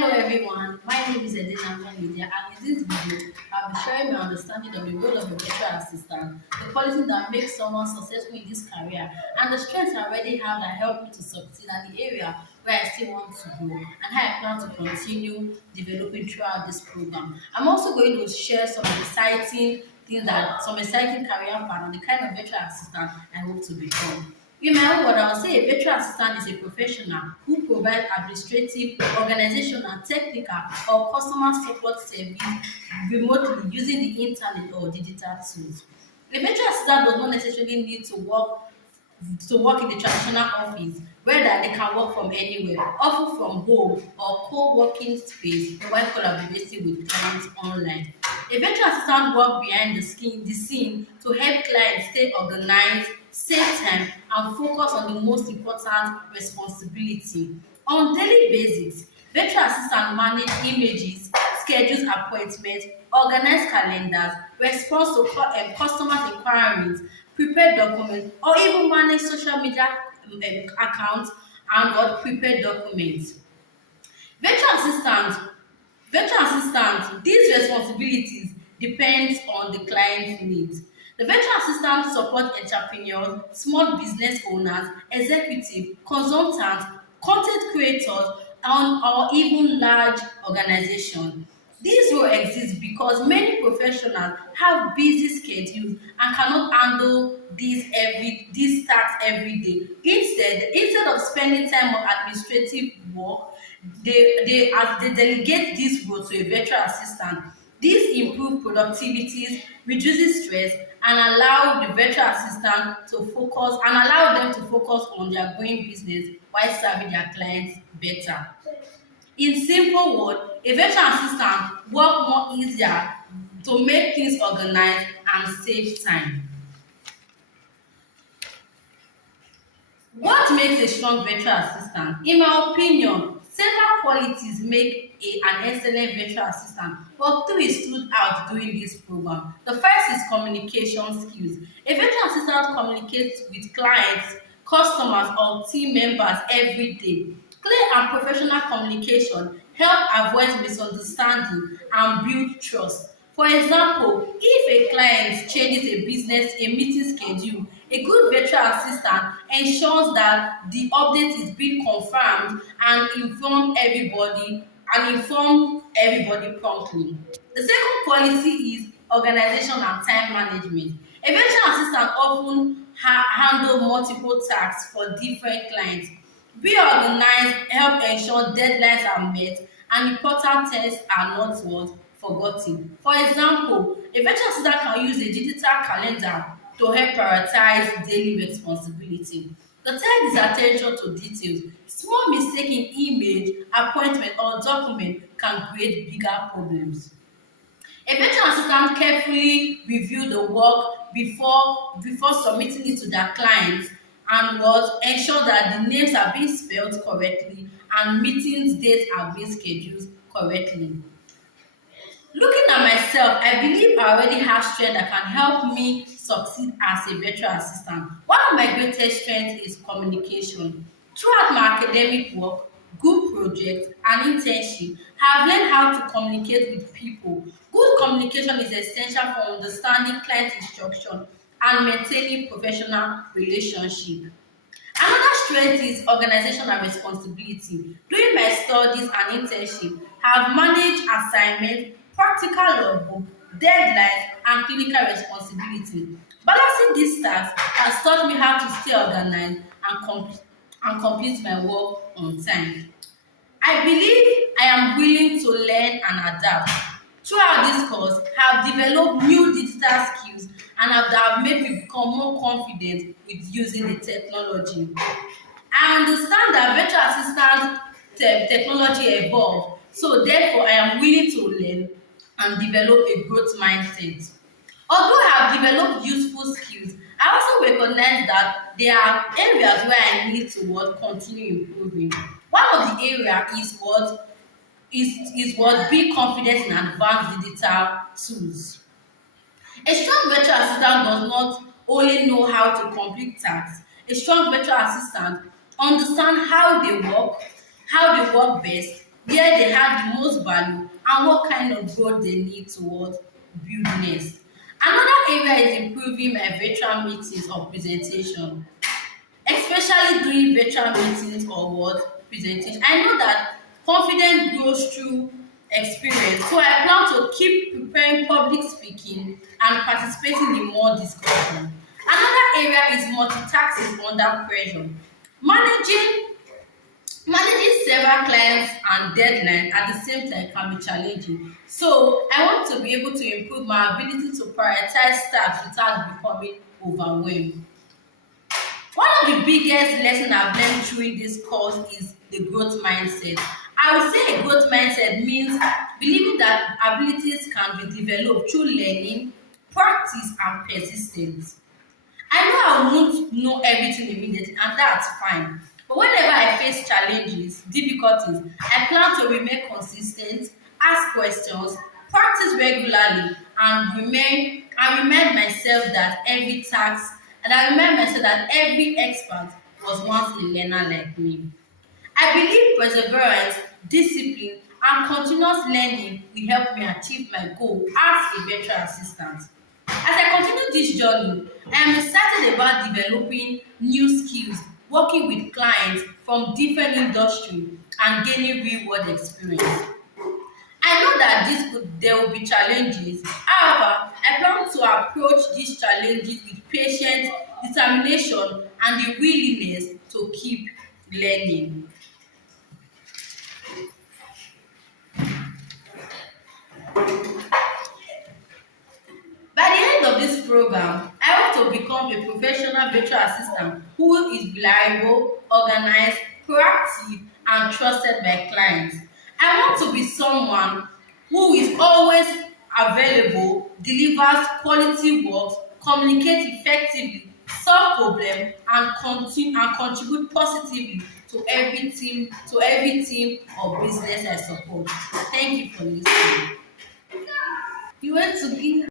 Hello everyone, my name is Edina Media, and in this video, I'll be sharing my understanding of the role of a virtual assistant, the quality that makes someone successful in this career, and the strengths I already have that help me to succeed, and the area where I still want to grow, and how I plan to continue developing throughout this program. I'm also going to share some exciting career path, and the kind of virtual assistant I hope to become. In my own word, I would say a virtual assistant is a professional who provides administrative, organizational, technical, or customer support service remotely using the internet or digital tools. A virtual assistant does not necessarily need to work in the traditional office, rather they can work from anywhere, often from home or co-working space while collaborating with clients online. A virtual assistant works behind the scene to help clients stay organized, save time, and focus on the most important responsibility. On daily basis, virtual assistant manage images, schedules appointments, organize calendars, respond to customers' inquiries, prepare documents, or even manage social media accounts and or prepare documents. Virtual assistants Virtual assistant, these responsibilities depends on the client's needs. The virtual assistant support entrepreneurs, small business owners, executive, consultants, content creators, and or even large organizations. This role exists because many professionals have busy schedules and cannot handle these tasks every day. Instead of spending time on administrative work, they delegate this role to a virtual assistant. This improve productivity, reduces stress, and allow the virtual assistant to focus and allow them to focus on their growing business while serving their clients better. In simple word, a virtual assistant work more easier to make things organized and save time. What makes a strong virtual assistant? In my opinion, several qualities make an excellent virtual assistant, but three stood out during this program. The first is communication skills. A virtual assistant communicates with clients, customers, or team members every day. Clear and professional communication help avoid misunderstanding and build trust. For example, if a client changes a meeting schedule, a good virtual assistant ensures that the update is being confirmed and inform everybody promptly. The second quality is organization and time management. A virtual assistant often handle multiple tasks for different clients. Be organized, help ensure deadlines are met, and important tasks are not forgotten. For example, a virtual assistant can use a digital calendar to help prioritize daily responsibility. The third is attention to details. Small mistake in image, appointment, or document can create bigger problems. A virtual assistant carefully review the work before submitting it to their clients and what ensure that the names are being spelled correctly and meetings dates are being scheduled correctly. Looking at myself, I believe I already have strength that can help me succeed as a virtual assistant. One of my greatest strengths is communication. Throughout my academic work, group projects, and internship, I have learned how to communicate with people. Good communication is essential for understanding client instruction and maintaining professional relationship. Another strength is organizational responsibility. During my studies and internship, I have managed assignments, practical logbook, deadlines, and clinical responsibility. Balancing these tasks has taught me how to stay organized and complete my work on time. I believe I am willing to learn and adapt. Throughout this course, I have developed new digital skills and have made me become more confident with using the technology. I understand that virtual assistant technology evolve, so therefore I am willing to learn and develop a growth mindset. Although I have developed useful skills, I also recognize that there are areas where I need to continue improving. One of the area is what being confident in advanced digital tools. A strong virtual assistant does not only know how to complete tasks. A strong virtual assistant understand how they work best, where they add the most value, and what kind of growth they need towards build next. Another area is improving my virtual meetings or presentation, especially during virtual meetings or what presentation. I know that confidence grows through experience, so I plan to keep preparing public speaking and participating in more discussion. Another area is multitasking under pressure. Managing Managing several clients and deadlines at the same time can be challenging. So I want to be able to improve my ability to prioritize tasks without becoming overwhelmed. One of the biggest lessons I've learned through this course is the growth mindset. I would say a growth mindset means believing that abilities can be developed through learning, practice, and persistence. I know I won't know everything immediately, and that's fine. But whenever I face challenges, difficulties, I plan to remain consistent, ask questions, practice regularly, and remind myself that every expert was once a learner like me. I believe perseverance, discipline, and continuous learning will help me achieve my goal as a virtual assistant. As I continue this journey, I am excited about developing new skills, working with clients from different industries, and gaining real world experience. I know that there will be challenges. However, I plan to approach these challenges with patience, determination, and the willingness to keep learning. By the end of this program, I want to become a professional virtual assistant who is reliable, organized, proactive, and trusted by clients. I want to be someone who is always available, delivers quality work, communicates effectively, solve problems, and contribute positively to every team or business I support. Thank you for listening. You want to give